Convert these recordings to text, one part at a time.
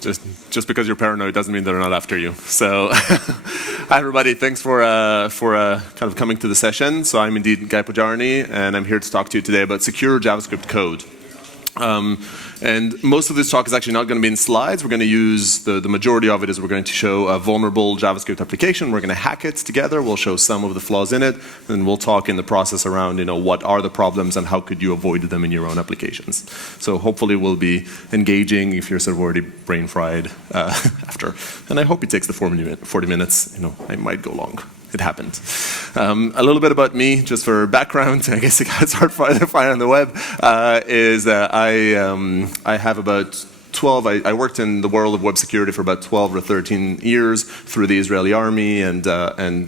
Just because you're paranoid doesn't mean they're not after you. So, hi everybody, thanks for kind of coming to the session. So I'm indeed Guy Podjarny, and I'm here to talk to you today about secure JavaScript code. And most of this talk is actually not going to be in slides. We're going to use, the majority of it is we're going to show a vulnerable JavaScript application. We're going to hack it together. We'll show some of the flaws in it. And we'll talk in the process around, what are the problems and how could you avoid them in your own applications. So hopefully we'll be engaging if you're sort of already brain fried after. And I hope it takes the 40 minutes. I might go long. It happened. A little bit about me, just for background. I guess it's hard to find on the web. I have about 12. I worked in the world of web security for about 12 or 13 years through the Israeli army and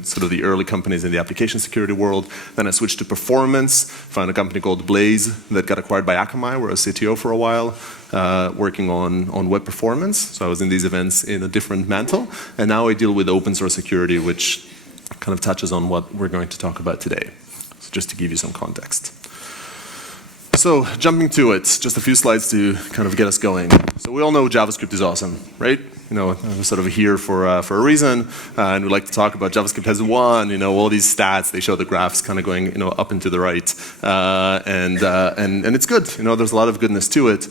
sort of the early companies in the application security world. Then I switched to performance. Found a company called Blaze that got acquired by Akamai, where I was CTO for a while. Working on web performance. So I was in these events in a different mantle. And now I deal with open source security, which kind of touches on what we're going to talk about today. So just to give you some context. So jumping to it, just a few slides to kind of get us going. So we all know JavaScript is awesome, right? We're sort of here for a reason, and we like to talk about JavaScript has won. All these stats. They show the graphs kind of going, up and to the right, and it's good. There's a lot of goodness to it.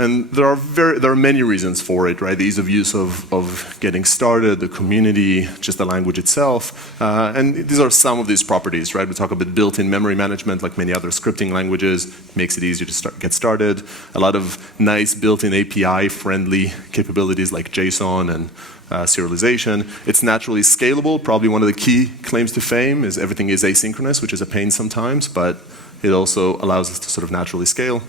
And there are many reasons for it, right? The ease of use of getting started, the community, just the language itself. And these are some of these properties, right? We talk about built-in memory management, like many other scripting languages, makes it easier to get started. A lot of nice built-in API-friendly capabilities like JSON and serialization. It's naturally scalable. Probably one of the key claims to fame is everything is asynchronous, which is a pain sometimes, but it also allows us to sort of naturally scale.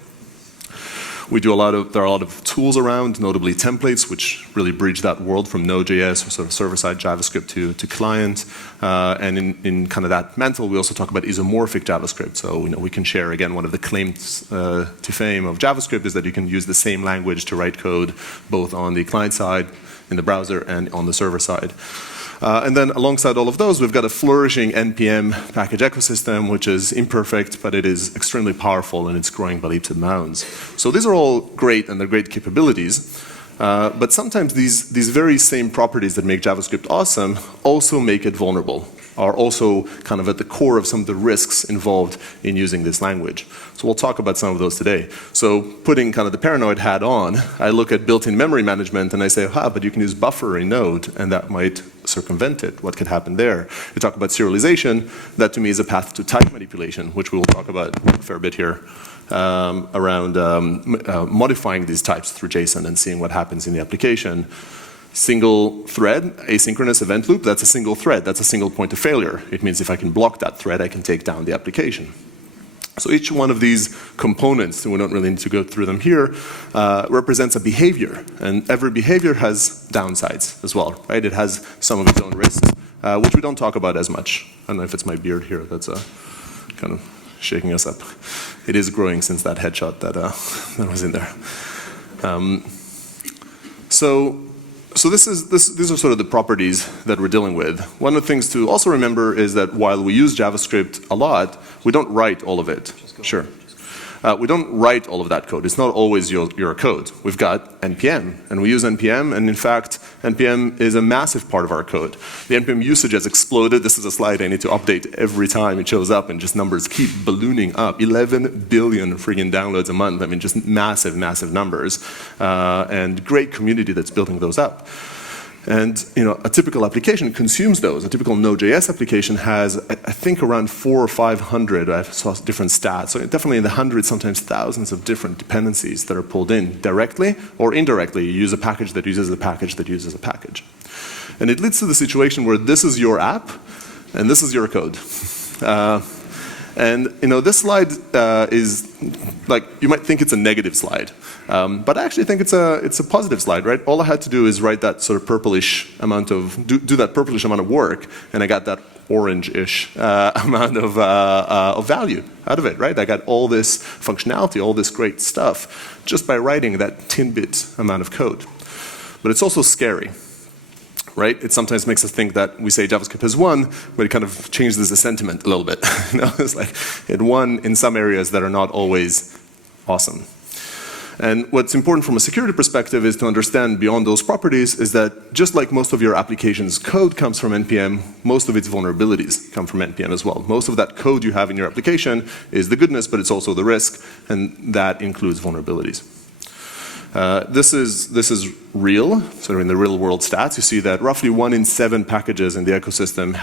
There are a lot of tools around, notably templates, which really bridge that world from Node.js or sort of server-side JavaScript to client. And in kind of that mantle, we also talk about isomorphic JavaScript. So we can share, again, one of the claims to fame of JavaScript is that you can use the same language to write code both on the client side, in the browser, and on the server side. And then alongside all of those, we've got a flourishing NPM package ecosystem, which is imperfect, but it is extremely powerful and it's growing by leaps and bounds. So these are all great and they're great capabilities. But sometimes these very same properties that make JavaScript awesome also make it vulnerable, are also kind of at the core of some of the risks involved in using this language. So we'll talk about some of those today. So putting kind of the paranoid hat on, I look at built-in memory management and I say, but you can use buffer in Node and that might circumvent it. What could happen there? We talk about serialization. That to me is a path to type manipulation, which we will talk about a fair bit here, around modifying these types through JSON and seeing what happens in the application. Single thread, asynchronous event loop, that's a single thread. That's a single point of failure. It means if I can block that thread, I can take down the application. So each one of these components, and we don't really need to go through them here, represents a behavior. And every behavior has downsides as well, right? It has some of its own risks, which we don't talk about as much. I don't know if it's my beard here that's kind of shaking us up. It is growing since that headshot that was in there. So these are sort of the properties that we're dealing with. One of the things to also remember is that while we use JavaScript a lot, we don't write all of it. Sure. We don't write all of that code. It's not always your code. We've got NPM, and we use NPM, and in fact, NPM is a massive part of our code. The NPM usage has exploded. This is a slide I need to update every time it shows up, and just numbers keep ballooning up. 11 billion friggin' downloads a month. I mean, just massive, massive numbers, and great community that's building those up. And a typical application consumes those. A typical Node.js application has, I think, around 400 or 500. I saw different stats. So definitely in the hundreds, sometimes thousands of different dependencies that are pulled in directly or indirectly. You use a package that uses a package that uses a package. And it leads to the situation where this is your app and this is your code. And this slide is like, you might think it's a negative slide, but I actually think it's a positive slide, right? All I had to do is write that sort of purplish amount of, do that purplish amount of work, and I got that orange-ish amount of value out of it, right? I got all this functionality, all this great stuff, just by writing that tin-bit amount of code. But it's also scary. Right? It sometimes makes us think that we say JavaScript has won, but it kind of changes the sentiment a little bit. It's like it won in some areas that are not always awesome. And what's important from a security perspective is to understand beyond those properties is that just like most of your application's code comes from NPM, most of its vulnerabilities come from NPM as well. Most of that code you have in your application is the goodness, but it's also the risk, and that includes vulnerabilities. This is real, sort of in the real world stats. You see that roughly 1 in 7 packages in the ecosystem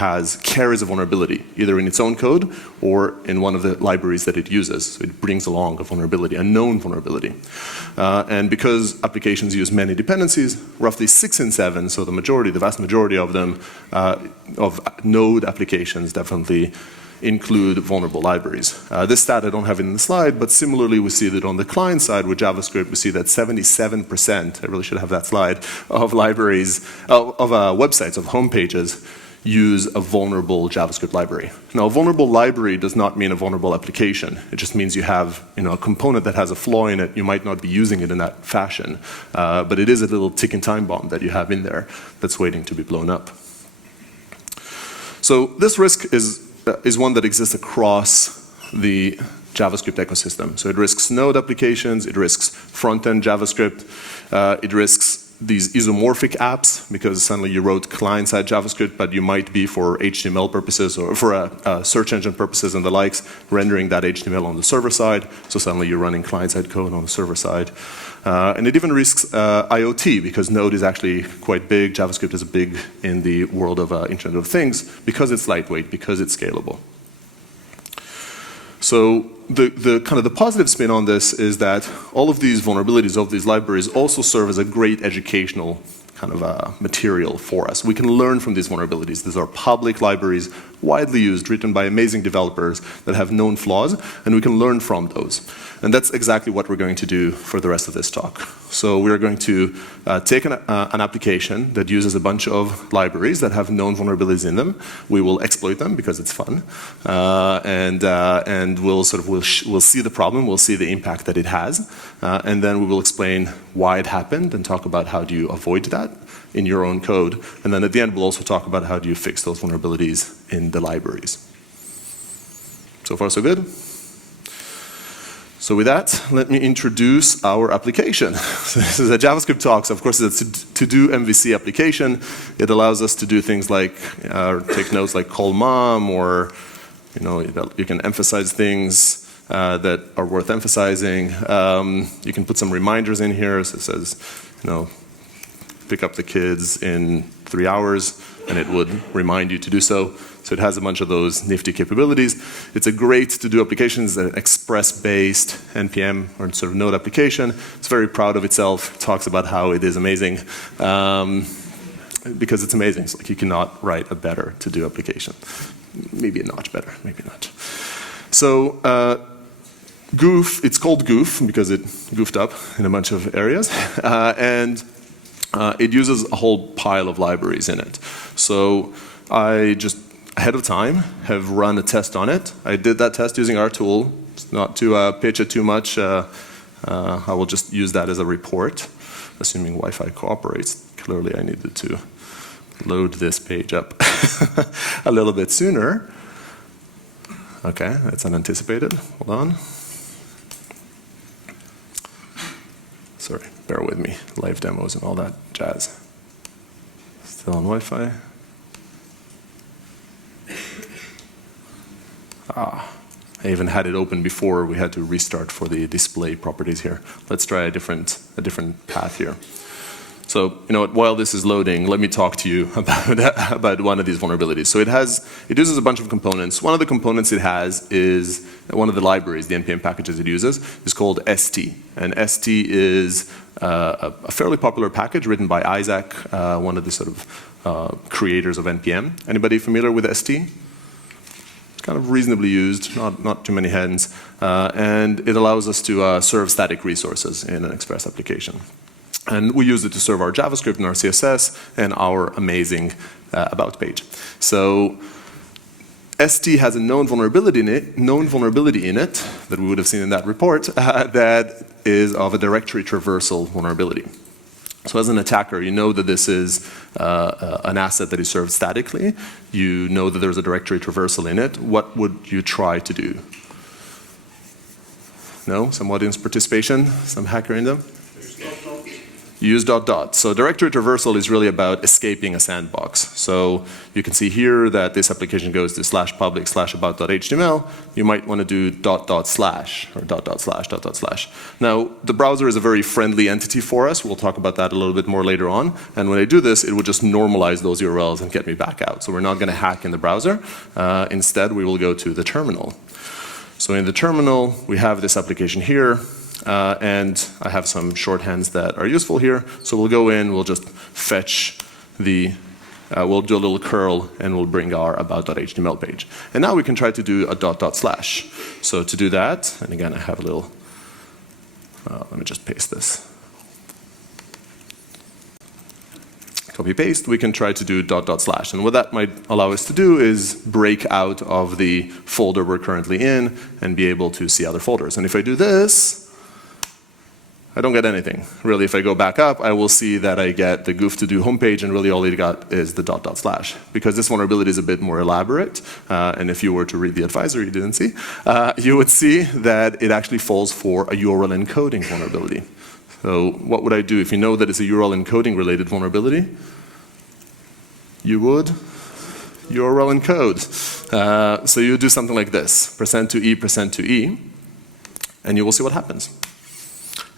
carries a vulnerability, either in its own code or in one of the libraries that it uses. So it brings along a vulnerability, a known vulnerability. And because applications use many dependencies, roughly 6 in 7, so the vast majority of them, of node applications definitely include vulnerable libraries. This stat I don't have in the slide, but similarly we see that on the client side with JavaScript, we see that 77%, I really should have that slide, of libraries, of websites, of home pages, use a vulnerable JavaScript library. Now, a vulnerable library does not mean a vulnerable application. It just means you have a component that has a flaw in it. You might not be using it in that fashion, but it is a little ticking time bomb that you have in there that's waiting to be blown up. So this risk is one that exists across the JavaScript ecosystem. So it risks node applications, it risks front-end JavaScript, it risks these isomorphic apps, because suddenly you wrote client-side JavaScript, but you might be for HTML purposes or for search engine purposes and the likes, rendering that HTML on the server side, so suddenly you're running client-side code on the server side. And it even risks IoT, because Node is actually quite big. JavaScript is big in the world of Internet of Things, because it's lightweight, because it's scalable. So the kind of the positive spin on this is that all of these vulnerabilities of these libraries also serve as a great educational kind of material for us. We can learn from these vulnerabilities. These are public libraries, widely used, written by amazing developers that have known flaws, and we can learn from those. And that's exactly what we're going to do for the rest of this talk. So we're going to take an application that uses a bunch of libraries that have known vulnerabilities in them. We will exploit them because it's fun, and we'll see the problem, we'll see the impact that it has, and then we will explain why it happened and talk about how do you avoid that in your own code. And then at the end, we'll also talk about how do you fix those vulnerabilities in the libraries. So far, so good? So with that, let me introduce our application. So this is a JavaScript talk, so of course it's a to-do MVC application. It allows us to do things like take notes like call mom, or you can emphasize things that are worth emphasizing. You can put some reminders in here, so it says, pick up the kids in 3 hours, and it would remind you to do so. So it has a bunch of those nifty capabilities. It's a great to-do application. It's an express-based NPM or sort of node application. It's very proud of itself. It talks about how it is amazing because it's amazing. It's like you cannot write a better to-do application. Maybe a notch better, maybe not. So Goof, it's called Goof because it goofed up in a bunch of areas. And it uses a whole pile of libraries in it. So I just ahead of time have run a test on it. I did that test using our tool. Not to pitch it too much, I will just use that as a report, assuming Wi-Fi cooperates. Clearly I needed to load this page up a little bit sooner. Okay, that's unanticipated. Hold on. Sorry, bear with me. Live demos and all that jazz. Still on Wi-Fi. I even had it open before we had to restart for the display properties here. Let's try a different path here. So, while this is loading, let me talk to you about one of these vulnerabilities. So it uses a bunch of components. One of the components it has is one of the libraries, the NPM packages it uses, is called ST. And ST is a fairly popular package written by Isaac, one of the sort of creators of NPM. Anybody familiar with ST? Kind of reasonably used, not too many hands, and it allows us to serve static resources in an Express application. And we use it to serve our JavaScript and our CSS and our amazing about page. So ST has a known vulnerability in it that we would have seen in that report that is of a directory traversal vulnerability. So as an attacker, you know that this is an asset that is served statically. You know that there's a directory traversal in it. What would you try to do? No? Some audience participation? Some hacker in them? Use dot dot. So directory traversal is really about escaping a sandbox. So you can see here that this application goes to /public/about.html. You might want to do dot dot slash or dot dot slash dot dot slash. Now the browser is a very friendly entity for us. We'll talk about that a little bit more later on. And when I do this, it will just normalize those URLs and get me back out. So we're not going to hack in the browser. Instead, we will go to the terminal. So in the terminal, we have this application here. And I have some shorthands that are useful here. So we'll go in, we'll just fetch the, we'll do a little curl, and we'll bring our about.html page. And now we can try to do a dot dot slash. So to do that, and again I have a little, let me just paste this. Copy paste, we can try to do dot dot slash. And what that might allow us to do is break out of the folder we're currently in and be able to see other folders. And if I do this, I don't get anything. Really, if I go back up, I will see that I get the goof to do homepage, and really all it got is the dot dot slash. Because this vulnerability is a bit more elaborate, and if you were to read the advisor you didn't see, you would see that it actually falls for a URL encoding vulnerability. So what would I do if you know that it's a URL encoding related vulnerability? You would URL encode. So you do something like this, %2e, and you will see what happens.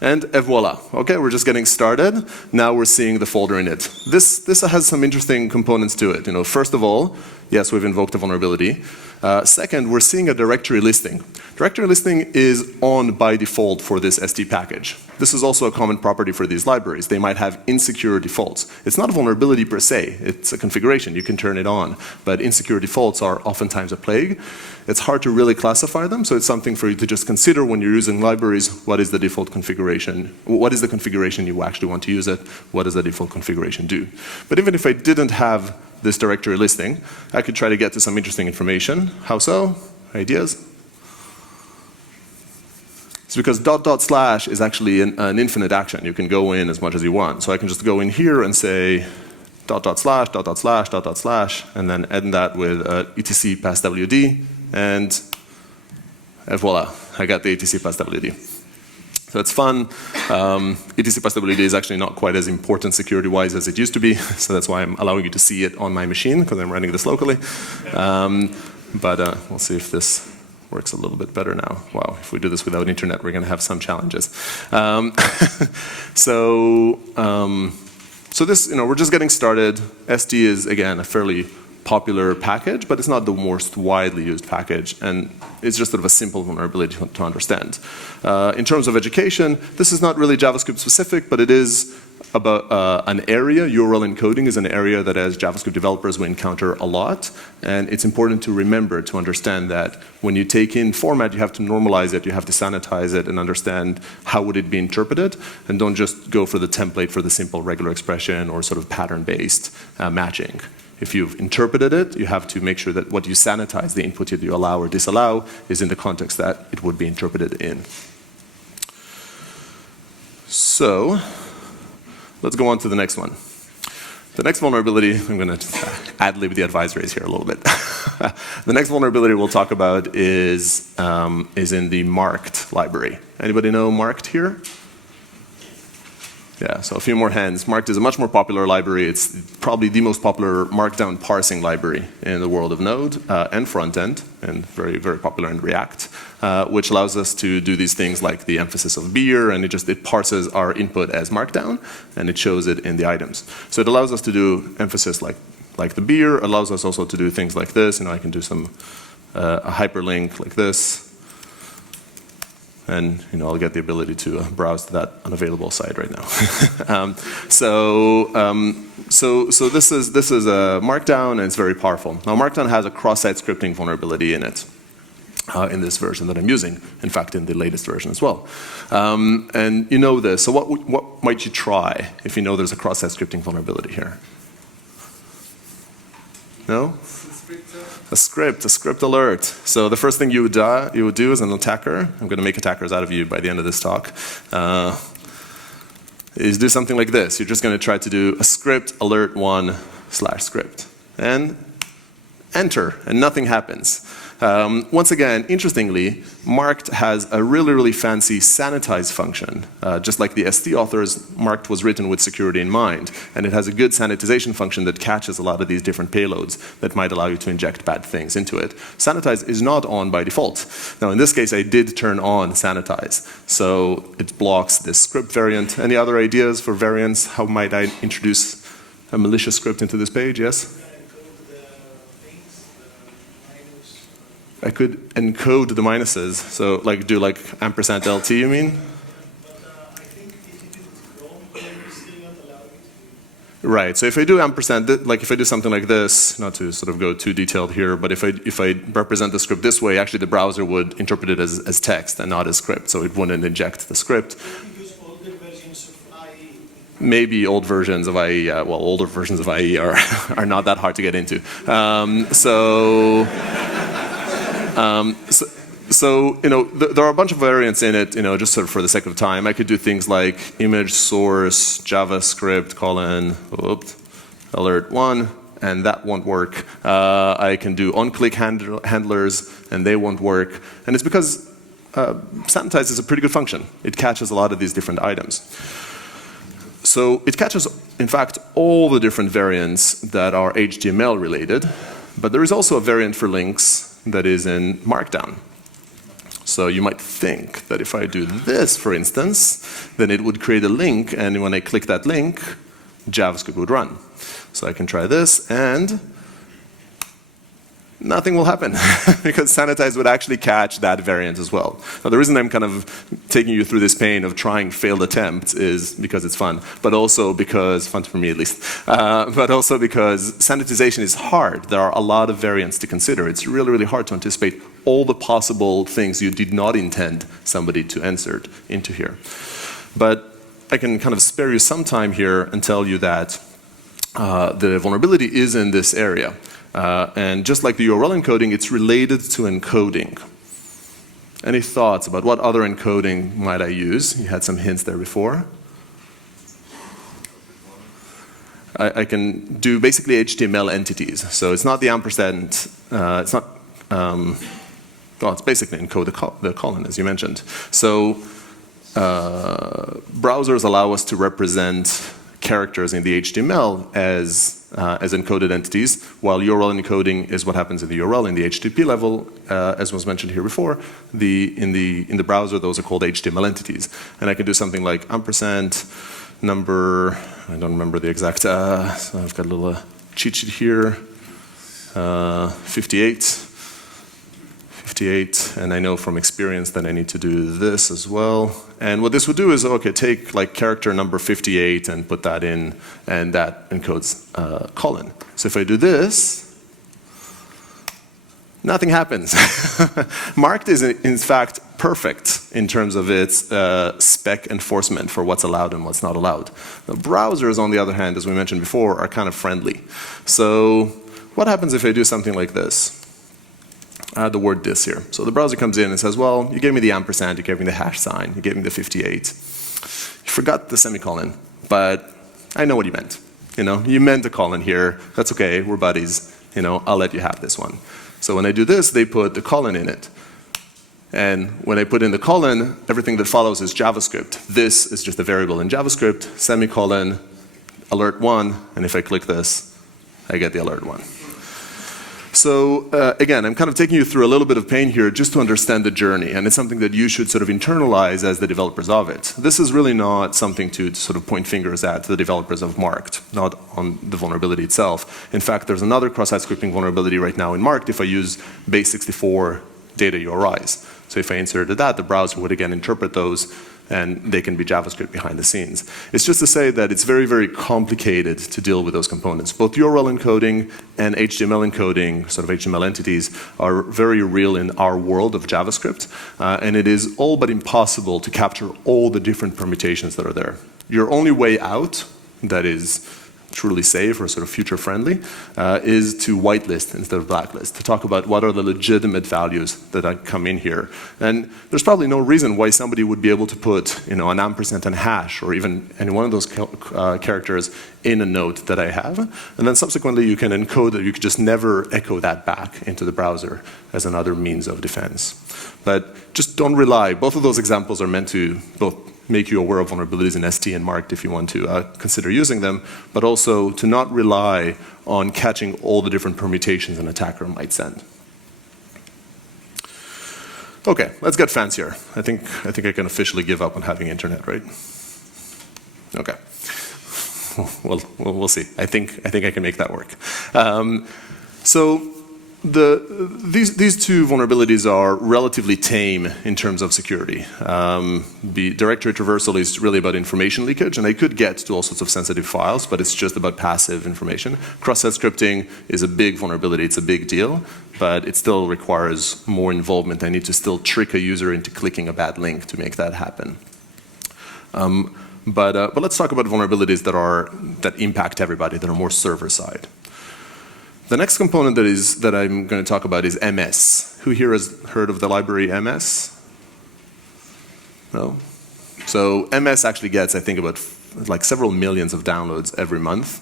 And voila. Okay, we're just getting started. Now we're seeing the folder in it. This has some interesting components to it. You know, first of all, yes, we've invoked a vulnerability. Second, we're seeing a directory listing. Directory listing is on by default for this ST package. This is also a common property for these libraries. They might have insecure defaults. It's not a vulnerability per se. It's a configuration. You can turn it on. But insecure defaults are oftentimes a plague. It's hard to really classify them, so it's something for you to just consider when you're using libraries. What is the default configuration? What is the configuration you actually want to use it? What does the default configuration do? But even if I didn't have this directory listing, I could try to get to some interesting information. How so? Ideas? It's because dot dot slash is actually an infinite action. You can go in as much as you want. So I can just go in here and say dot dot slash, dot dot slash, dot dot slash, and then end that with etc pass WD, and voila, I got the etc pass WD. So it's fun. etc pass WD is actually not quite as important security-wise as it used to be, so that's why I'm allowing you to see it on my machine, because I'm running this locally. But we'll see if this works a little bit better now. Wow, if we do this without internet, we're going to have some challenges. So this, we're just getting started. ST is, again, a fairly popular package, but it's not the most widely used package, and it's just sort of a simple vulnerability to understand. In terms of education, this is not really JavaScript specific, but it is about an area. URL encoding is an area that as JavaScript developers we encounter a lot, and it's important to remember, to understand that when you take in format, you have to normalize it, you have to sanitize it, and understand how would it be interpreted, and don't just go for the template for the simple regular expression or sort of pattern-based matching. If you've interpreted it, you have to make sure that what you sanitize, the input that you allow or disallow, is in the context that it would be interpreted in. So let's go on to the next one. The next vulnerability, I'm going to ad-lib the advisories here a little bit. The next vulnerability we'll talk about is in the marked library. Anybody know marked here? Yeah, so a few more hands. Marked is a much more popular library. It's probably the most popular markdown parsing library in the world of Node and front end, and very, very popular in React, which allows us to do these things like the emphasis of beer, and it parses our input as markdown, and it shows it in the items. So it allows us to do emphasis like the beer, allows us also to do things like this. I can do some a hyperlink like this. And I'll get the ability to browse to that unavailable site right now. So this is a Markdown, and it's very powerful. Now Markdown has a cross-site scripting vulnerability in it, in this version that I'm using. In fact, in the latest version as well. And you know this. So what might you try if you know there's a cross-site scripting vulnerability here? No? A script alert. So the first thing you would do as an attacker, I'm going to make attackers out of you by the end of this talk, is do something like this. You're just going to try to do a script alert 1/script and enter, and nothing happens. Once again, interestingly, marked has a really, really fancy sanitize function. Just like the ST authors, marked was written with security in mind. And it has a good sanitization function that catches a lot of these different payloads that might allow you to inject bad things into it. Sanitize is not on by default. Now, in this case, I did turn on sanitize. So it blocks this script variant. Any other ideas for variants? How might I introduce a malicious script into this page? Yes? I could encode the minuses, so like do like ampersand LT, you mean? I think if you do wrong, you're still not allowed to. Right, so if I do ampersand, like if I do something like this, not to sort of go too detailed here, but if I represent the script this way, actually the browser would interpret it as text and not as script, so it wouldn't inject the script. You use older versions of IE. Maybe old versions of IE, well, older versions of IE are not that hard to get into. So you know, there are a bunch of variants in it, you know, just sort of for the sake of time. I could do things like image source, JavaScript, alert 1, and that won't work. I can do on-click handlers, and they won't work. And it's because sanitize is a pretty good function. It catches a lot of these different items. So it catches, in fact, all the different variants that are HTML related, but there is also a variant for links that is in Markdown. So you might think that if I do this, for instance, then it would create a link, and when I click that link, JavaScript would run. So I can try this, and nothing will happen because sanitize would actually catch that variant as well. Now, the reason I'm kind of taking you through this pain of trying failed attempts is because it's fun, but also because, fun for me at least, but also because sanitization is hard. There are a lot of variants to consider. It's really, really hard to anticipate all the possible things you did not intend somebody to insert into here. But I can kind of spare you some time here and tell you that the vulnerability is in this area. And just like the URL encoding, it's related to encoding. Any thoughts about what other encoding might I use? You had some hints there before. I can do basically HTML entities. So it's not the ampersand, it's not, well, it's basically encode the colon, as you mentioned. So browsers allow us to represent characters in the HTML as encoded entities, while URL encoding is what happens in the URL in the HTTP level, as was mentioned here before. In the browser, those are called HTML entities, and I can do something like ampersand number. I don't remember the exact. So I've got a little cheat sheet here. 58, and I know from experience that I need to do this as well. And what this would do is, okay, take like character number 58 and put that in, and that encodes colon. So if I do this, nothing happens. Marked is in fact perfect in terms of its spec enforcement for what's allowed and what's not allowed. The browsers, on the other hand, as we mentioned before, are kind of friendly. So what happens if I do something like this? I add the word this here. So the browser comes in and says, well, you gave me the ampersand, you gave me the hash sign, you gave me the 58. You forgot the semicolon, but I know what you meant. You know, you meant a colon here. That's okay, we're buddies. You know, I'll let you have this one. So when I do this, they put the colon in it. And when I put in the colon, everything that follows is JavaScript. This is just a variable in JavaScript, semicolon, alert 1, and if I click this, I get the alert 1. So again, I'm kind of taking you through a little bit of pain here just to understand the journey, and it's something that you should sort of internalize as the developers of it. This is really not something to sort of point fingers at the developers of Marked, not on the vulnerability itself. In fact, there's another cross-site scripting vulnerability right now in Marked if I use base64 data URIs. So if I inserted that, the browser would again interpret those, and they can be JavaScript behind the scenes. It's just to say that it's very, very complicated to deal with those components. Both URL encoding and HTML encoding, sort of HTML entities, are very real in our world of JavaScript, and it is all but impossible to capture all the different permutations that are there. Your only way out, that is truly safe or sort of future friendly, is to whitelist instead of blacklist, to talk about what are the legitimate values that come in here. And there's probably no reason why somebody would be able to put, an ampersand and hash or even any one of those characters in a note that I have. And then subsequently you can encode it. You could just never echo that back into the browser as another means of defense. But just don't rely. Both of those examples are meant to both make you aware of vulnerabilities in ST and marked if you want to consider using them, but also to not rely on catching all the different permutations an attacker might send. Okay, let's get fancier. I think I can officially give up on having internet, right? Okay. Well, we'll see. I think I can make that work. These two vulnerabilities are relatively tame in terms of security. The directory traversal is really about information leakage, and I could get to all sorts of sensitive files, but it's just about passive information. Cross-site scripting is a big vulnerability. It's a big deal, but it still requires more involvement. I need to still trick a user into clicking a bad link to make that happen. But let's talk about vulnerabilities that impact everybody, that are more server-side. The next component that I'm going to talk about is MS. Who here has heard of the library MS? No? So MS actually gets, I think, about like several millions of downloads every month.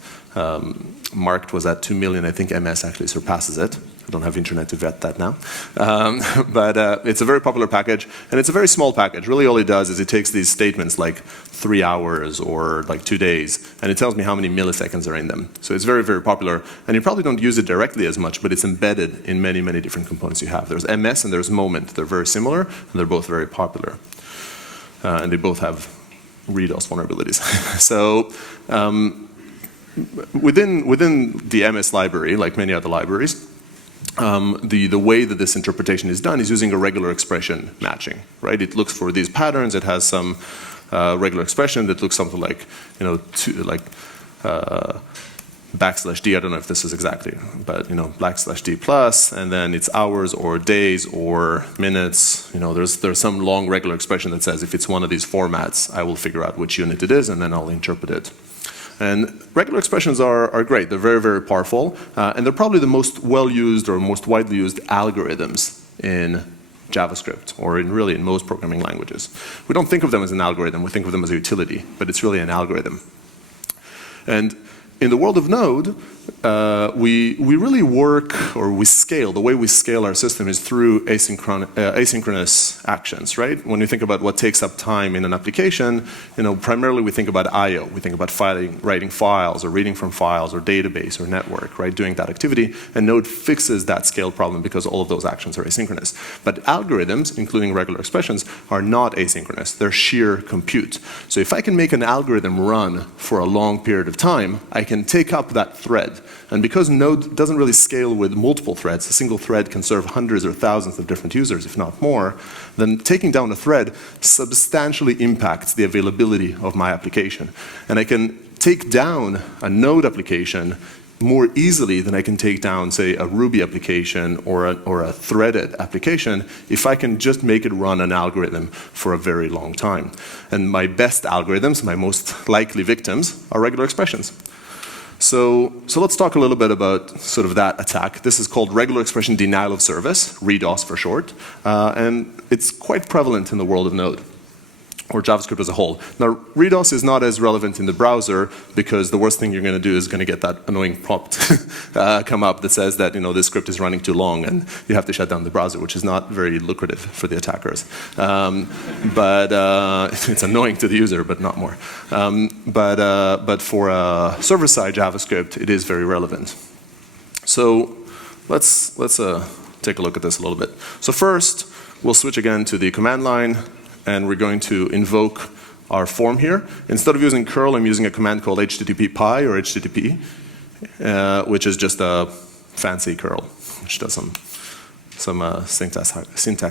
Marked was at 2 million. I think MS actually surpasses it. I don't have internet to vet that now. But it's a very popular package, and it's a very small package. Really all it does is it takes these statements like 3 hours or like 2 days, and it tells me how many milliseconds are in them. So it's very, very popular, and you probably don't use it directly as much, but it's embedded in many, many different components you have. There's MS and there's Moment. They're very similar, and they're both very popular. And they both have redos vulnerabilities. So within the MS library, like many other libraries, the way that this interpretation is done is using a regular expression matching, right? It looks for these patterns. It has some regular expression that looks something like, \d. I don't know if this is exactly, but \d plus, and then it's hours or days or minutes. There's some long regular expression that says if it's one of these formats, I will figure out which unit it is, and then I'll interpret it. And regular expressions are great. They're very, very powerful. And they're probably the most well-used or most widely used algorithms in JavaScript, or in most programming languages. We don't think of them as an algorithm. We think of them as a utility, but it's really an algorithm. And in the world of Node, we really work, or we scale. The way we scale our system is through asynchronous actions, right? When you think about what takes up time in an application, primarily we think about I/O. We think about writing files, or reading from files, or database, or network, right? Doing that activity. And Node fixes that scale problem because all of those actions are asynchronous. But algorithms, including regular expressions, are not asynchronous. They're sheer compute. So if I can make an algorithm run for a long period of time, I can take up that thread. And because Node doesn't really scale with multiple threads, a single thread can serve hundreds or thousands of different users, if not more, then taking down a thread substantially impacts the availability of my application. And I can take down a Node application more easily than I can take down, say, a Ruby application or a threaded application if I can just make it run an algorithm for a very long time. And my best algorithms, my most likely victims, are regular expressions. So let's talk a little bit about sort of that attack. This is called regular expression denial of service, RDoS for short, and it's quite prevalent in the world of Node, or JavaScript as a whole. Now, RDoS is not as relevant in the browser because the worst thing you're going to do is going to get that annoying prompt come up that says that this script is running too long and you have to shut down the browser, which is not very lucrative for the attackers. But it's annoying to the user, but not more. But for server-side JavaScript, it is very relevant. So let's take a look at this a little bit. So first, we'll switch again to the command line. And we're going to invoke our form here. Instead of using curl, I'm using a command called http py or http, which is just a fancy curl, which does some syntax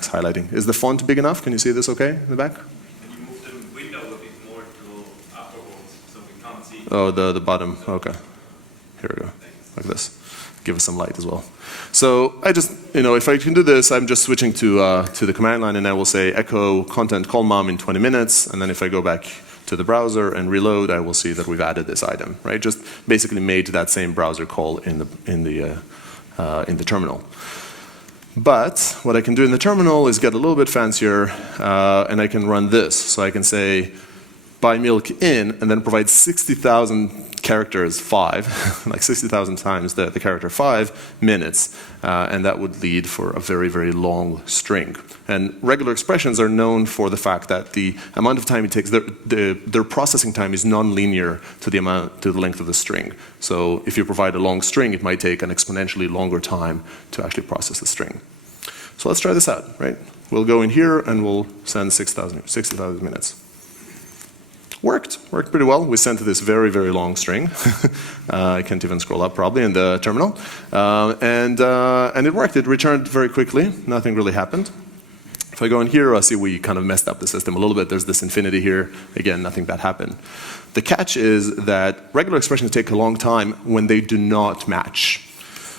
highlighting. Is the font big enough? Can you see this okay in the back? Can you move the window a bit more to afterwards so we can't see? Oh, the bottom. Okay. Here we go. Like this. Give us some light as well. So I just, if I can do this, I'm just switching to the command line, and I will say echo content call mom in 20 minutes, and then if I go back to the browser and reload, I will see that we've added this item, right? Just basically made that same browser call in the terminal. But what I can do in the terminal is get a little bit fancier, and I can run this. So I can say, buy milk in, and then provide 60,000 characters, 5, like 60,000 times the character 5 minutes, and that would lead for a very, very long string. And regular expressions are known for the fact that the amount of time it takes, their processing time is non-linear to the length of the string. So if you provide a long string, it might take an exponentially longer time to actually process the string. So let's try this out, right? We'll go in here and we'll send 60,000 minutes. Worked pretty well. We sent this very, very long string. I can't even scroll up probably in the terminal. And it worked. It returned very quickly. Nothing really happened. If I go in here, I see we kind of messed up the system a little bit. There's this infinity here. Again, nothing bad happened. The catch is that regular expressions take a long time when they do not match.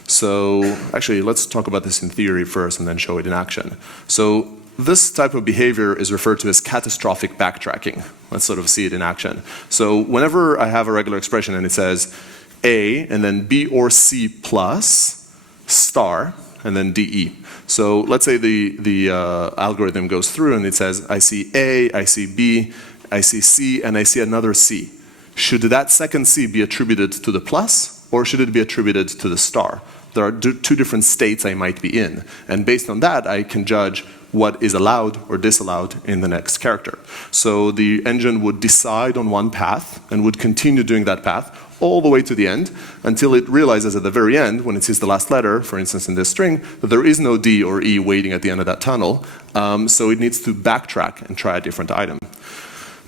So actually, let's talk about this in theory first and then show it in action. So this type of behavior is referred to as catastrophic backtracking. Let's sort of see it in action. So whenever I have a regular expression and it says A and then B or C plus star and then DE. So let's say the algorithm goes through and it says I see A, I see B, I see C, and I see another C. Should that second C be attributed to the plus or should it be attributed to the star? There are two different states I might be in. And based on that, I can judge what is allowed or disallowed in the next character. So the engine would decide on one path and would continue doing that path all the way to the end until it realizes at the very end, when it sees the last letter, for instance in this string, that there is no D or E waiting at the end of that tunnel. So it needs to backtrack and try a different item.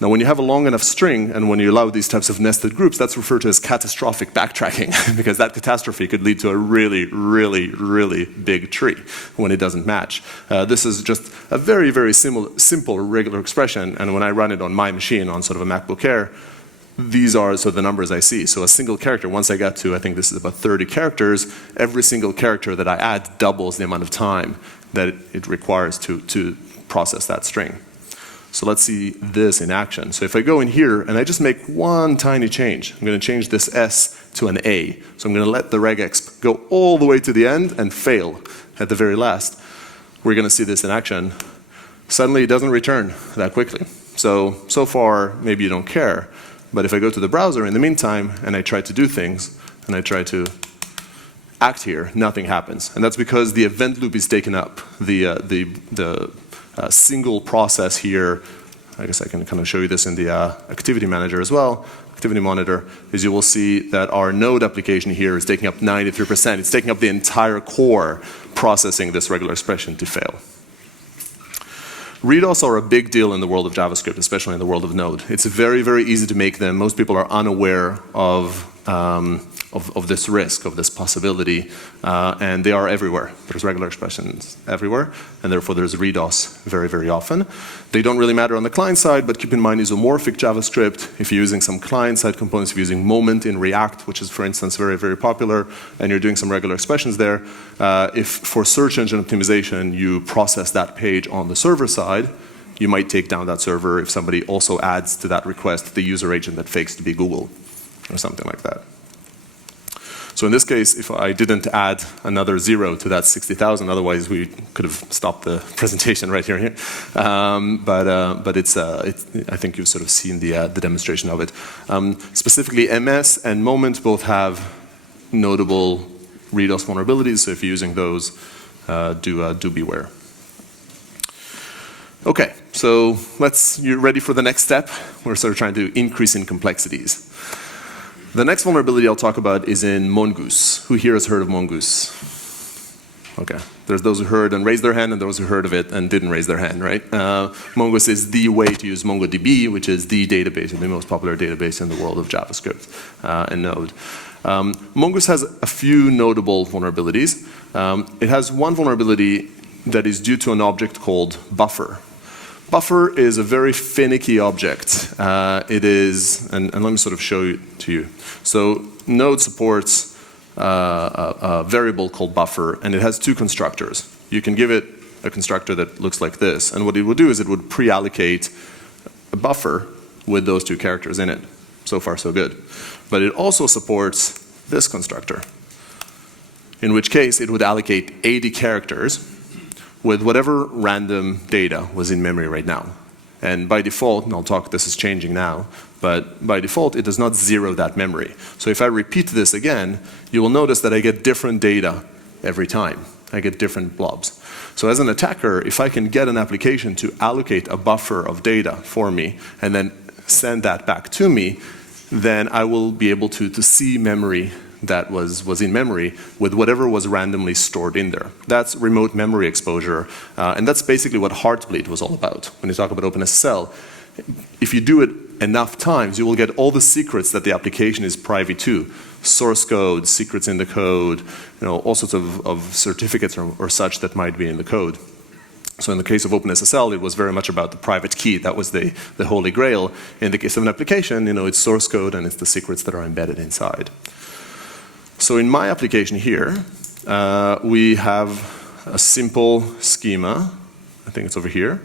Now when you have a long enough string and when you allow these types of nested groups, that's referred to as catastrophic backtracking because that catastrophe could lead to a really, really, really big tree when it doesn't match. This is just a very, very simple regular expression, and when I run it on my machine on sort of a MacBook Air, these are sort of the numbers I see. So a single character, once I get to, I think this is about 30 characters, every single character that I add doubles the amount of time that it requires to process that string. So let's see this in action. So if I go in here and I just make one tiny change, I'm going to change this S to an A. So I'm going to let the regex go all the way to the end and fail at the very last. We're going to see this in action. Suddenly it doesn't return that quickly. So far, maybe you don't care. But if I go to the browser in the meantime and I try to do things and I try to act here, nothing happens. And that's because the event loop is taken up. The single process here, I guess I can kind of show you this in the activity manager as well, activity monitor, is you will see that our node application here is taking up 93%. It's taking up the entire core processing this regular expression to fail. Redos are a big deal in the world of JavaScript, especially in the world of Node. It's very, very easy to make them. Most people are unaware of this risk, of this possibility, and they are everywhere. There's regular expressions everywhere, and therefore there's redos very, very often. They don't really matter on the client side, but keep in mind isomorphic JavaScript. If you're using some client-side components, if you're using moment in React, which is, for instance, very, very popular, and you're doing some regular expressions there, if for search engine optimization you process that page on the server side, you might take down that server if somebody also adds to that request the user agent that fakes to be Google, or something like that. So in this case, if I didn't add another 0 to that 60,000, otherwise we could have stopped the presentation right here. But I think you've sort of seen the demonstration of it. Specifically, MS and Moment both have notable redos vulnerabilities. So if you're using those, do beware. Okay, so you're ready for the next step? We're sort of trying to increase in complexities. The next vulnerability I'll talk about is in Mongoose. Who here has heard of Mongoose? Okay, there's those who heard and raised their hand and those who heard of it and didn't raise their hand, right? Mongoose is the way to use MongoDB, which is the database, the most popular database in the world of JavaScript and Node. Mongoose has a few notable vulnerabilities. It has one vulnerability that is due to an object called buffer. Buffer is a very finicky object. It is, and let me sort of show it to you. So Node supports a variable called buffer, and it has two constructors. You can give it a constructor that looks like this, and what it would do is it would pre-allocate a buffer with those 2 characters in it. So far, so good. But it also supports this constructor, in which case it would allocate 80 characters with whatever random data was in memory right now. And by default, and I'll talk, this is changing now, but by default, it does not zero that memory. So if I repeat this again, you will notice that I get different data every time. I get different blobs. So as an attacker, if I can get an application to allocate a buffer of data for me and then send that back to me, then I will be able to see memory that was in memory with whatever was randomly stored in there. That's remote memory exposure, and that's basically what Heartbleed was all about. When you talk about OpenSSL, if you do it enough times, you will get all the secrets that the application is privy to. Source code, secrets in the code, all sorts of certificates or such that might be in the code. So in the case of OpenSSL, it was very much about the private key. That was the holy grail. In the case of an application, it's source code and it's the secrets that are embedded inside. So in my application here, we have a simple schema, I think it's over here,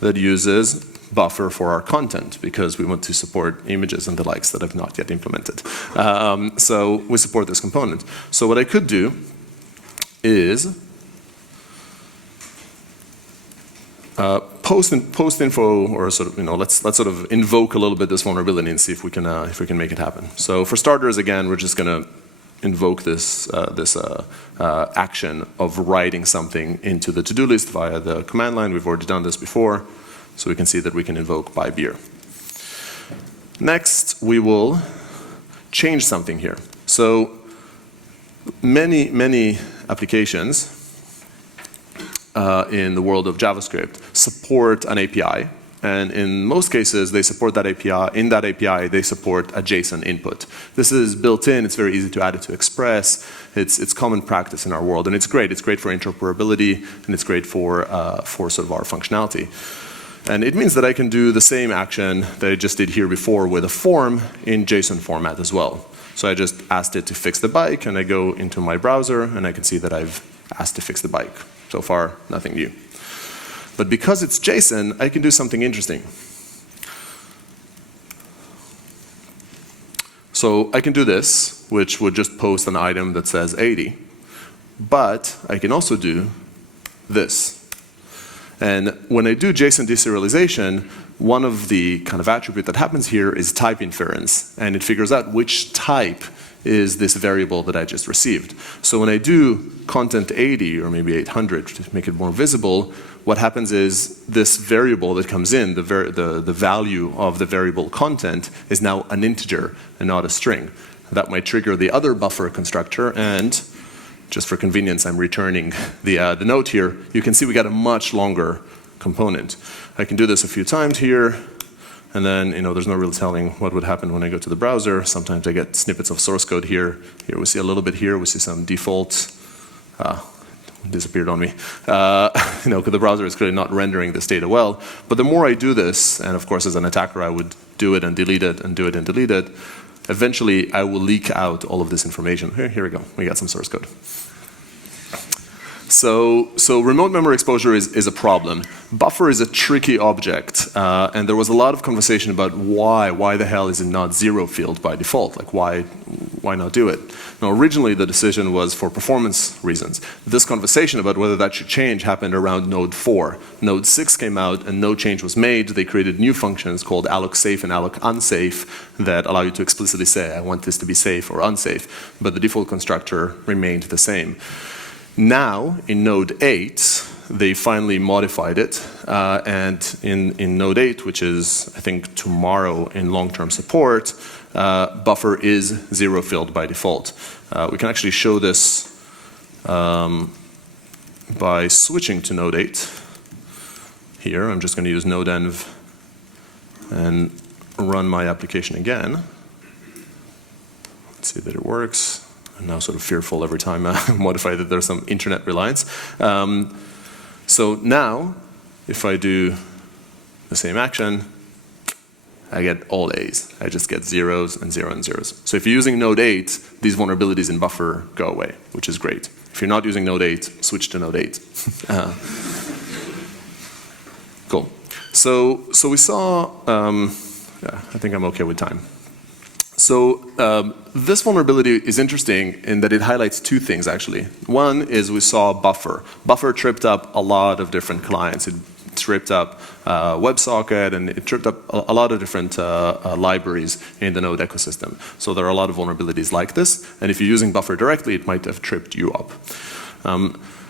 that uses buffer for our content because we want to support images and the likes that I've not yet implemented. So we support this component. So what I could do is post info, or sort of, let's sort of invoke a little bit this vulnerability and see if we can make it happen. So for starters, again, we're just going to invoke this action of writing something into the to-do list via the command line. We've already done this before, so we can see that we can invoke buy beer. Next, we will change something here. So many applications in the world of JavaScript support an API, and in most cases they support that API. In that API they support a JSON input. This is built in, it's very easy to add it to Express, it's common practice in our world, and it's great for interoperability, and it's great for sort of our functionality. And it means that I can do the same action that I just did here before with a form in JSON format as well. So I just asked it to fix the bike, and I go into my browser and I can see that I've asked to fix the bike. So far, nothing new. But because it's JSON, I can do something interesting. So I can do this, which would just post an item that says 80. But I can also do this. And when I do JSON deserialization, one of the kind of attribute that happens here is type inference. And it figures out which type is this variable that I just received. So when I do content 80 or maybe 800 to make it more visible, what happens is this variable that comes in, the value of the variable content, is now an integer and not a string. That might trigger the other buffer constructor, and just for convenience, I'm returning the note here. You can see we got a much longer component. I can do this a few times here, and then there's no real telling what would happen when I go to the browser. Sometimes I get snippets of source code here. Here we see a little bit here. We see some defaults. Disappeared on me. Because the browser is clearly not rendering this data well. But the more I do this, and of course as an attacker I would do it and delete it and do it and delete it, eventually I will leak out all of this information. Here we go. We got some source code. So remote memory exposure is a problem. Buffer is a tricky object, and there was a lot of conversation about why the hell is it not zero field by default? Like why not do it? Now originally the decision was for performance reasons. This conversation about whether that should change happened around node 4. Node 6 came out and no change was made. They created new functions called alloc safe and alloc unsafe that allow you to explicitly say I want this to be safe or unsafe, but the default constructor remained the same. Now, in Node 8, they finally modified it, and in Node 8, which is, I think, tomorrow in long-term support, buffer is zero filled by default. We can actually show this by switching to Node 8. Here, I'm just going to use node env and run my application again. Let's see that it works. I'm now sort of fearful every time I modify that there's some internet reliance. So now, if I do the same action, I get all A's. I just get zeros and zeros and zeros. So if you're using Node 8, these vulnerabilities in buffer go away, which is great. If you're not using Node 8, switch to Node 8. Cool. So we saw Yeah, I think I'm okay with time. So this vulnerability is interesting in that it highlights two things, actually. One is we saw Buffer. Buffer tripped up a lot of different clients. It tripped up WebSocket, and it tripped up a lot of different libraries in the Node ecosystem. So there are a lot of vulnerabilities like this, and if you're using Buffer directly, it might have tripped you up.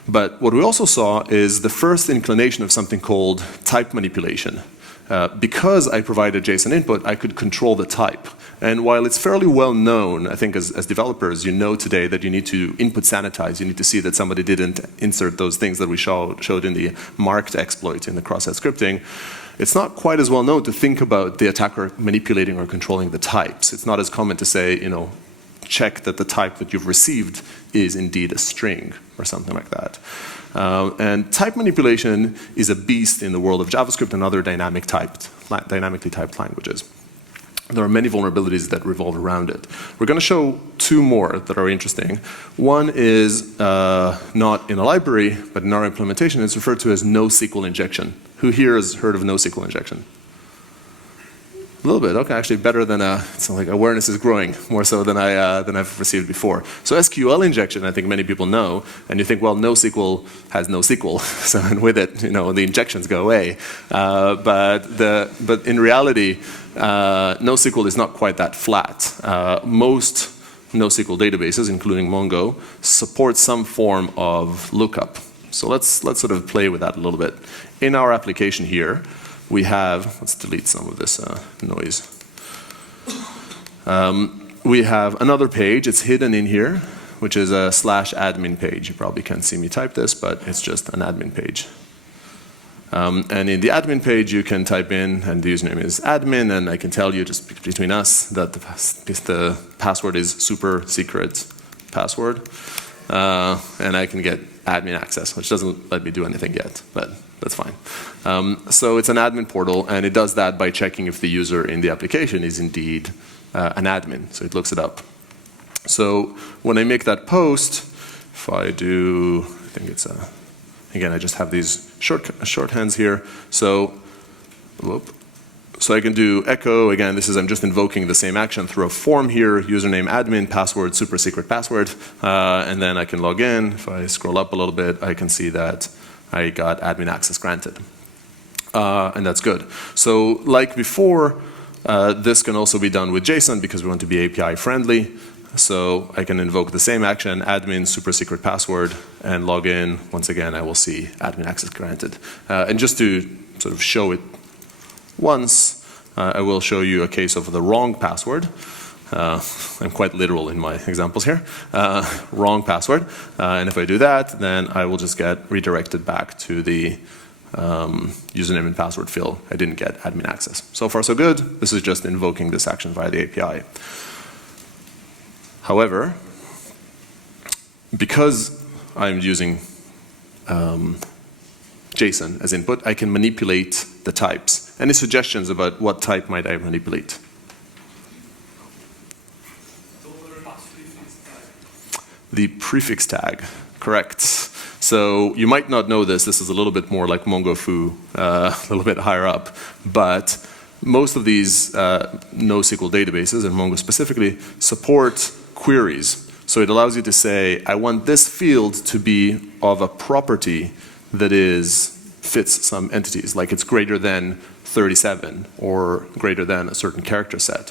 But what we also saw is the first inclination of something called type manipulation. Because I provided JSON input, I could control the type. And while it's fairly well known, I think as developers, you know today that you need to input sanitize. You need to see that somebody didn't insert those things that we showed in the marked exploit in the cross-site scripting. It's not quite as well known to think about the attacker manipulating or controlling the types. It's not as common to say, you know, check that the type that you've received is indeed a string or something like that. And type manipulation is a beast in the world of JavaScript and other dynamically typed languages. There are many vulnerabilities that revolve around it. We're going to show two more that are interesting. One is not in a library, but in our implementation. It's referred to as NoSQL Injection. Who here has heard of NoSQL Injection? A little bit, okay, actually better than, it's like awareness is growing more so than I've received before. So SQL injection, I think many people know, and you think, well, NoSQL has NoSQL, so and with it, you know, the injections go away. But in reality, NoSQL is not quite that flat. Most NoSQL databases, including Mongo, support some form of lookup. So let's sort of play with that a little bit. In our application here, we have, let's delete some of this noise. We have another page, it's hidden in here, which is a /admin page. You probably can't see me type this, but it's just an admin page. And in the admin page, you can type in, and the username is admin, and I can tell you just between us that the password is super secret password. And I can get admin access, which doesn't let me do anything yet, but that's fine. So it's an admin portal, and it does that by checking if the user in the application is indeed an admin. So it looks it up. So when I make that post, if I do, I think it's again, I just have these shorthands here. So I can do echo. Again, I'm just invoking the same action through a form here, username admin, password, super secret password. And then I can log in. If I scroll up a little bit, I can see that I got admin access granted. And that's good. So like before, this can also be done with JSON because we want to be API friendly. So I can invoke the same action, admin, super secret password, and log in. Once again, I will see admin access granted. And just to sort of show it once, I will show you a case of the wrong password. I'm quite literal in my examples here. Wrong password. And if I do that, then I will just get redirected back to the username and password field. I didn't get admin access. So far so good. This is just invoking this action via the API. However, because I'm using JSON as input, I can manipulate the types. Any suggestions about what type might I manipulate? The prefix tag, correct. So you might not know this. This is a little bit more like Mongo foo, a little bit higher up. But most of these NoSQL databases, and Mongo specifically, support queries. So it allows you to say, I want this field to be of a property that fits some entities, like it's greater than 37 or greater than a certain character set.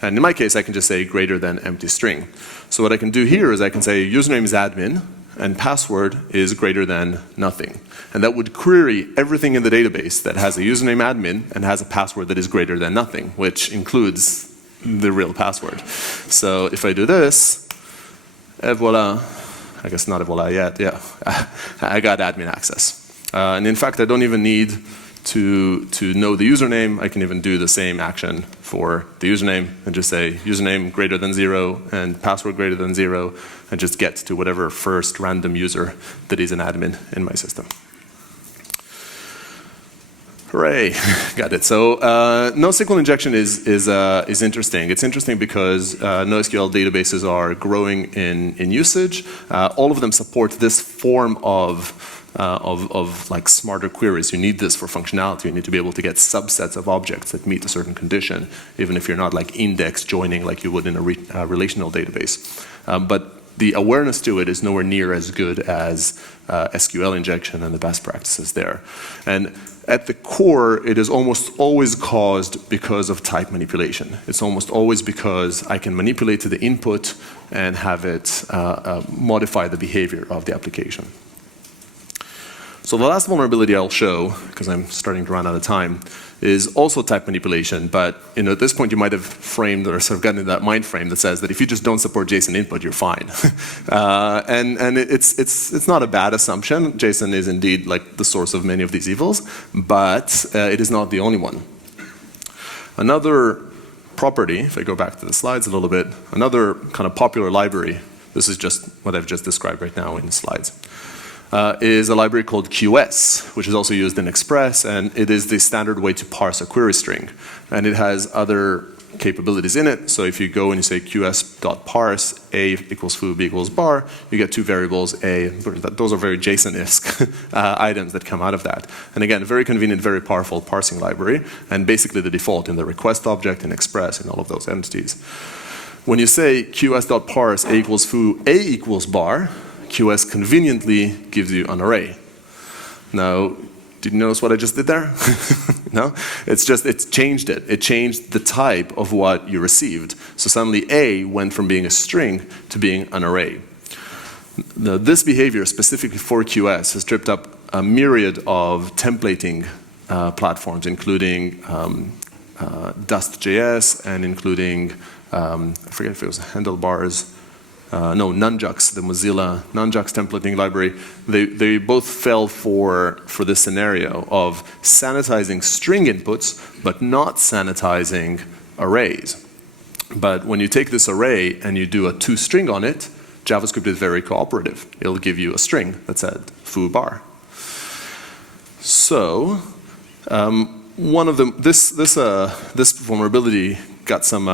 And in my case, I can just say greater than empty string. So what I can do here is I can say username is admin and password is greater than nothing. And that would query everything in the database that has a username admin and has a password that is greater than nothing, which includes the real password. So if I do this, et voila, I guess not et voila yet, yeah, I got admin access. And in fact, I don't even need to know the username. I can even do the same action for the username and just say username greater than 0 and password greater than 0 and just get to whatever first random user that is an admin in my system. Hooray, got it. So NoSQL injection is interesting. It's interesting because NoSQL databases are growing in usage. All of them support this form of of like smarter queries. You need this for functionality. You need to be able to get subsets of objects that meet a certain condition, even if you're not like index joining like you would in a relational database. But the awareness to it is nowhere near as good as SQL injection and the best practices there. And at the core, it is almost always caused because of type manipulation. It's almost always because I can manipulate to the input and have it modify the behavior of the application. So the last vulnerability I'll show, because I'm starting to run out of time, is also type manipulation, but at this point you might have framed or sort of gotten into that mind frame that says that if you just don't support JSON input, you're fine. And it's not a bad assumption. JSON is indeed like the source of many of these evils, but it is not the only one. Another property, if I go back to the slides a little bit, another kind of popular library, this is just what I've just described right now in the slides, is a library called QS, which is also used in Express, and it is the standard way to parse a query string. And it has other capabilities in it. So if you go and you say qs.parse a equals foo, b equals bar, you get two variables, a, those are very JSON-esque items that come out of that. And again, very convenient, very powerful parsing library, and basically the default in the request object, in Express, in all of those entities. When you say qs.parse a equals foo, a equals bar, QS conveniently gives you an array. Now, did you notice what I just did there? No? It's changed it. It changed the type of what you received. So suddenly A went from being a string to being an array. Now, this behavior specifically for QS has tripped up a myriad of templating platforms, including Dust.js and including, I forget if it was Handlebars, no, Nunjux, the Mozilla Nunjux templating library. They both fell for this scenario of sanitizing string inputs, but not sanitizing arrays. But when you take this array and you do a toString on it, JavaScript is very cooperative. It'll give you a string that said foo bar. So one of them, this vulnerability got some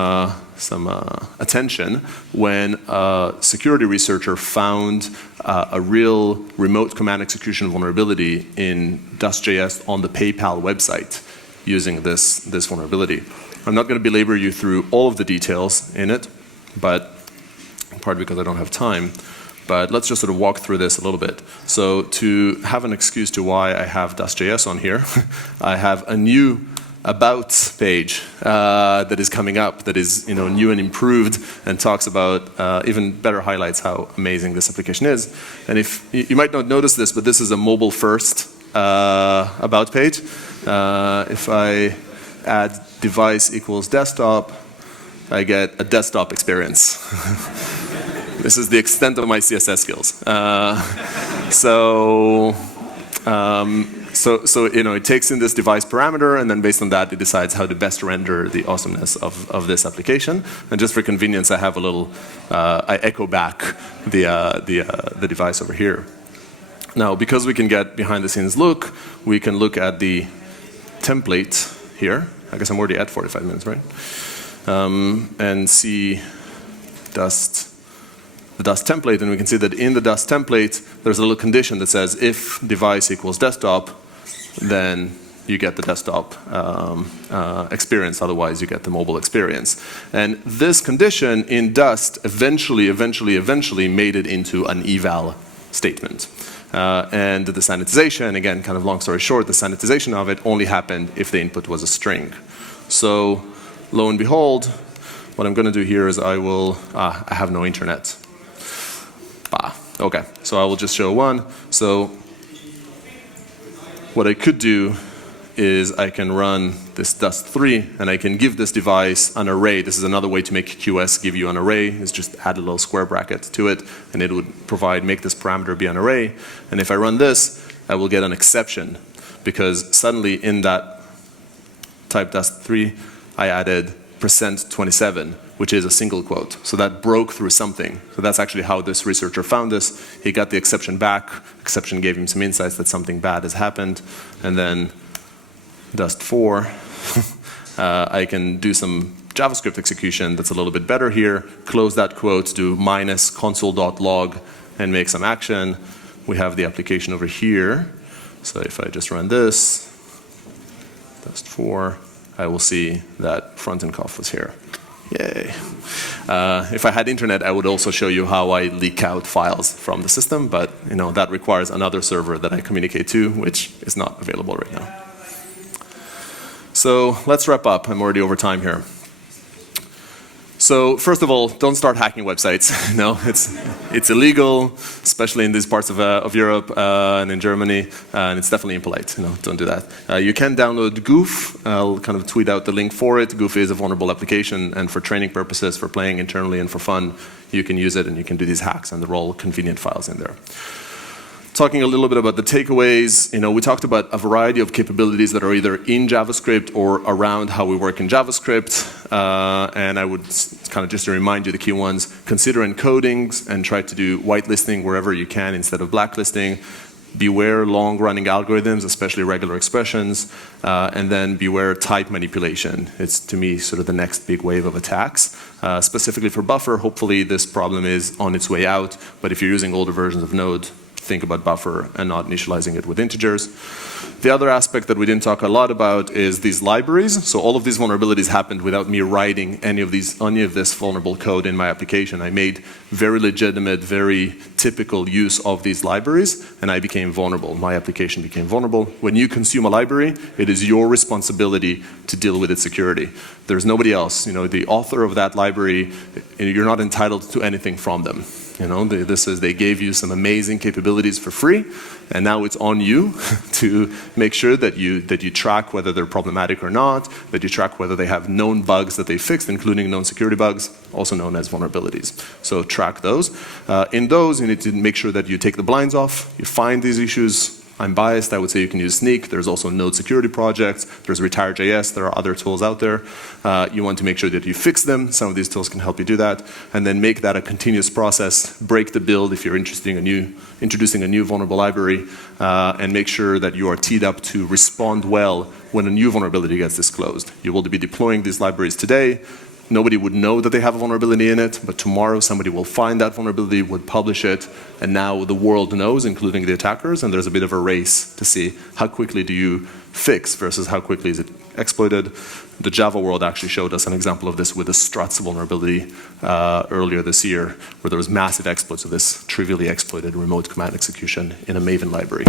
attention when a security researcher found a real remote command execution vulnerability in Dust.js on the PayPal website using this vulnerability. I'm not going to belabor you through all of the details in it, but partly because I don't have time. But let's just sort of walk through this a little bit. So to have an excuse to why I have Dust.js on here, I have a new about page that is coming up that is new and improved and talks about even better highlights how amazing this application is. And if you might not notice this, but this is a mobile first about page. If I add device equals desktop, I get a desktop experience. This is the extent of my CSS skills. So it takes in this device parameter, and then based on that, it decides how to best render the awesomeness of this application. And just for convenience, I have a little, I echo back the device over here. Now, because we can get behind the scenes look, we can look at the template here. I guess I'm already at 45 minutes, right? And see the Dust template, and we can see that in the Dust template, there's a little condition that says if device equals desktop, then you get the desktop experience, otherwise you get the mobile experience. And this condition in Dust eventually made it into an eval statement. And the sanitization, again, kind of long story short, the sanitization of it only happened if the input was a string. So lo and behold, what I'm going to do here is I have no internet. Okay, so I will just show one. So what I could do is I can run this Dust3 and I can give this device an array. This is another way to make QS give you an array, is just add a little square bracket to it, and it would make this parameter be an array. And if I run this, I will get an exception, because suddenly in that type Dust3, I added %27, which is a single quote. So that broke through something. So that's actually how this researcher found this. He got the exception back. Exception gave him some insights that something bad has happened. And then Dust4, I can do some JavaScript execution that's a little bit better here. Close that quote, do -console.log, and make some action. we have the application over here. So if I just run this, test 4, I will see that front-end conf was here. Yay. If I had internet, I would also show you how I leak out files from the system, but that requires another server that I communicate to, which is not available right now. So let's wrap up. I'm already over time here. So first of all, don't start hacking websites. No, it's illegal, especially in these parts of Europe and in Germany, and it's definitely impolite. Don't do that. You can download Goof. I'll kind of tweet out the link for it. Goof is a vulnerable application, and for training purposes, for playing internally and for fun, you can use it and you can do these hacks, and they're all convenient files in there. Talking a little bit about the takeaways, we talked about a variety of capabilities that are either in JavaScript or around how we work in JavaScript. And I would kind of just to remind you the key ones, consider encodings and try to do whitelisting wherever you can instead of blacklisting. Beware long-running algorithms, especially regular expressions, and then beware type manipulation. It's, to me, sort of the next big wave of attacks. Specifically for buffer, hopefully this problem is on its way out, but if you're using older versions of Node, think about buffer and not initializing it with integers. The other aspect that we didn't talk a lot about is these libraries. So all of these vulnerabilities happened without me writing any of this vulnerable code in my application. I made very legitimate, very typical use of these libraries, and I became vulnerable. My application became vulnerable. When you consume a library, it is your responsibility to deal with its security. There's nobody else. The author of that library, you're not entitled to anything from them. They gave you some amazing capabilities for free, and now it's on you to make sure that you track whether they're problematic or not, that you track whether they have known bugs that they fixed, including known security bugs, also known as vulnerabilities. So track those. In those, you need to make sure that you take the blinds off, you find these issues. I'm biased, I would say you can use Sneak. There's also Node security projects. There's Retire.js. There are other tools out there. You want to make sure that you fix them. Some of these tools can help you do that. And then make that a continuous process. Break the build if you're introducing a new vulnerable library. And make sure that you are teed up to respond well when a new vulnerability gets disclosed. You will be deploying these libraries today. Nobody would know that they have a vulnerability in it, but tomorrow somebody will find that vulnerability, would publish it, and now the world knows, including the attackers, and there's a bit of a race to see how quickly do you fix versus how quickly is it exploited. The Java world actually showed us an example of this with the struts vulnerability earlier this year, where there was massive exploits of this trivially exploited remote command execution in a Maven library.